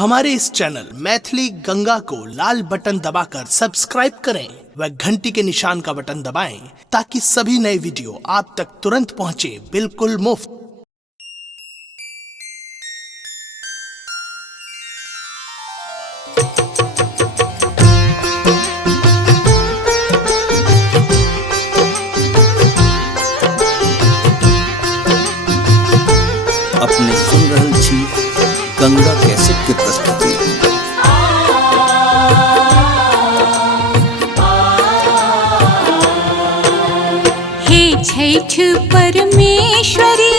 हमारे इस चैनल मैथिली गंगा को लाल बटन दबाकर सब्सक्राइब करें व घंटी के निशान का बटन दबाएं ताकि सभी नए वीडियो आप तक तुरंत पहुंचे बिल्कुल मुफ्त। अपने सुन रहल छी गंगा कैसेट के प्रस्तुति। हे छठ परमेश्वरी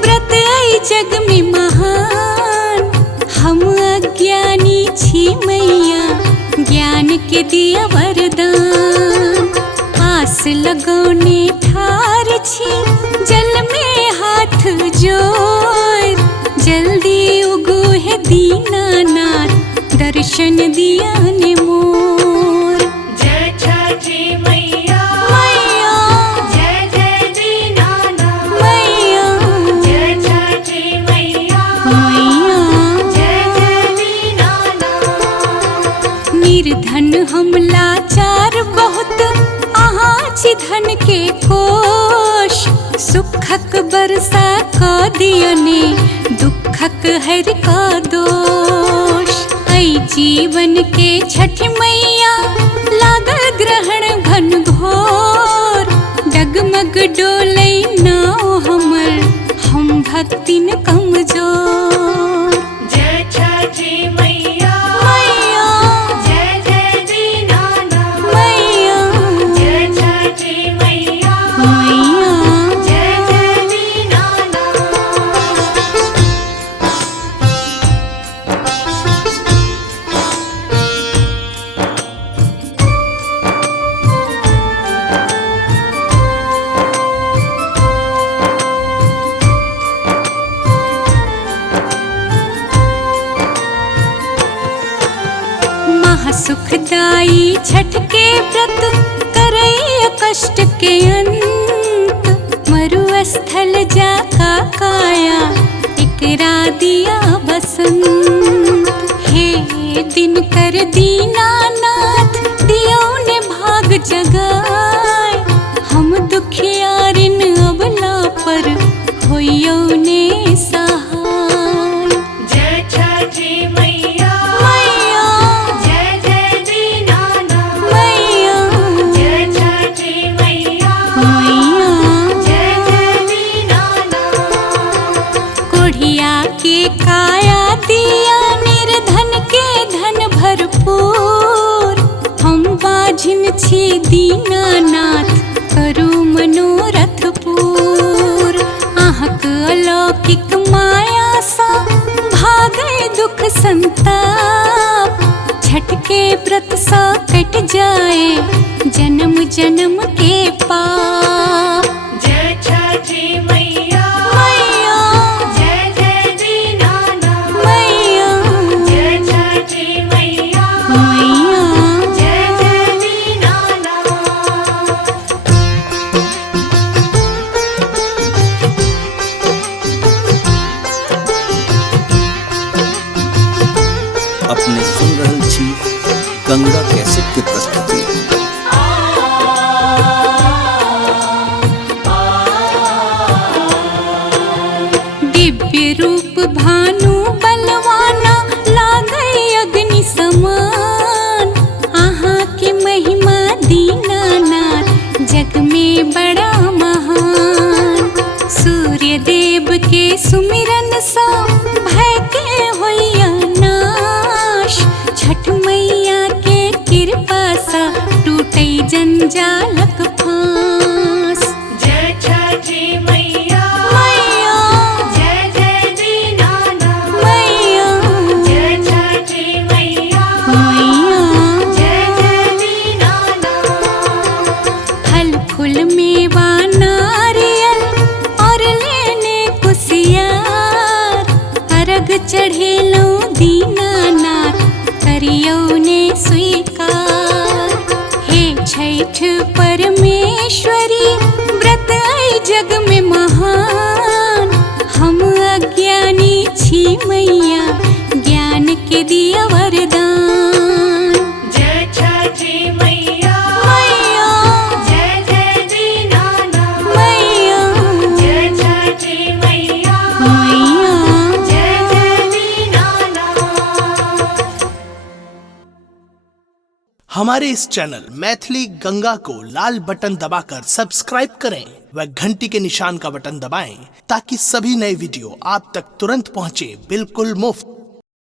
व्रत आई जग में महान, हम अज्ञानी छी मैया ज्ञान के दिया वरदान। आस लगौने ठार छी जल में हाथ जोड़, जल्दी उगो है दीनानाथ दर्शन दिया ने मोर। जय छठी मैया मैया जय जय दीनानाथ मैया जय छठी मैया मैया जय जय दीनानाथ। निर्धन हम लाचार बहुत, अहाँ छी धन के कोश। सुखक बरसा क दियने दुखक हर का दोष। ऐ जीवन के छठ मैया लागल ग्रहण घन घोर, डगमग डोलै नाव हमर हम भक्तिन कमजोर। जय छठी मैया मैया जय जय दीनानाथ मैया जय छठी मैया मैया जय जय दीनानाथ। महासुखदाई छठ के व्रत करैय कष्ट के अंत। मरुस्थल जाका काया एकरा दिया बसंत। हे दिन कर दीनानाथ दियो ने भाग जगाए, हम दुखियारिन अबला पर होइयो ने सहाय। जय छठी मैया मैया जय जय दीनानाथ मैया जय छठी मैया मैया जय जय दीनानाथ। कोढ़िया के काया दिया निर्धन के धन भरपूर। हम बाझिन छी दीनानाथ करू मनोरथ पूर। अहाँक अलौकिक माया सा भागै दुख संताप, छठ के व्रत सा कट जाए जन्म जन्म के पाप। जय छठी मैया मैया जय जय दीनानाथ मैया जय छठी मैया मैया जय जय दीनानाथ। अपने सुन रहल छी गंगा कैसेट के प्रस्तुति। दिव्य रूप भानु बलवाना लागै अग्नि समान। अहाँ के महिमा दीनानाथ जग में बड़ा महान। सूर्य देव के सुमिरन सा भय के होइया नाश। छठ मैया के कृपा सा टूटै जंजालक फांस। जय छठी मैया मैया जय जय दीनानाथ मैया जय छठी मैया मैया जय जय दीनानाथ। फल फूल मेवा नारियल और लेने कुसियार, अर्घ चढ़ेलौं दीनानाथ करियौ ने स्वीकार। हे छठ परमेश्वरी व्रत आई जग में महान, हम अज्ञानी छी मैया ज्ञान के के दिया वरदान। जय छठी मैया मैया जय जय दीनानाथ मैया जय छठी मैया मैया जय जय दीनानाथ। हमारे इस चैनल मैथिली गंगा को लाल बटन दबाकर सब्सक्राइब करें व घंटी के निशान का बटन दबाएं ताकि सभी नए वीडियो आप तक तुरंत पहुंचे बिल्कुल मुफ्त।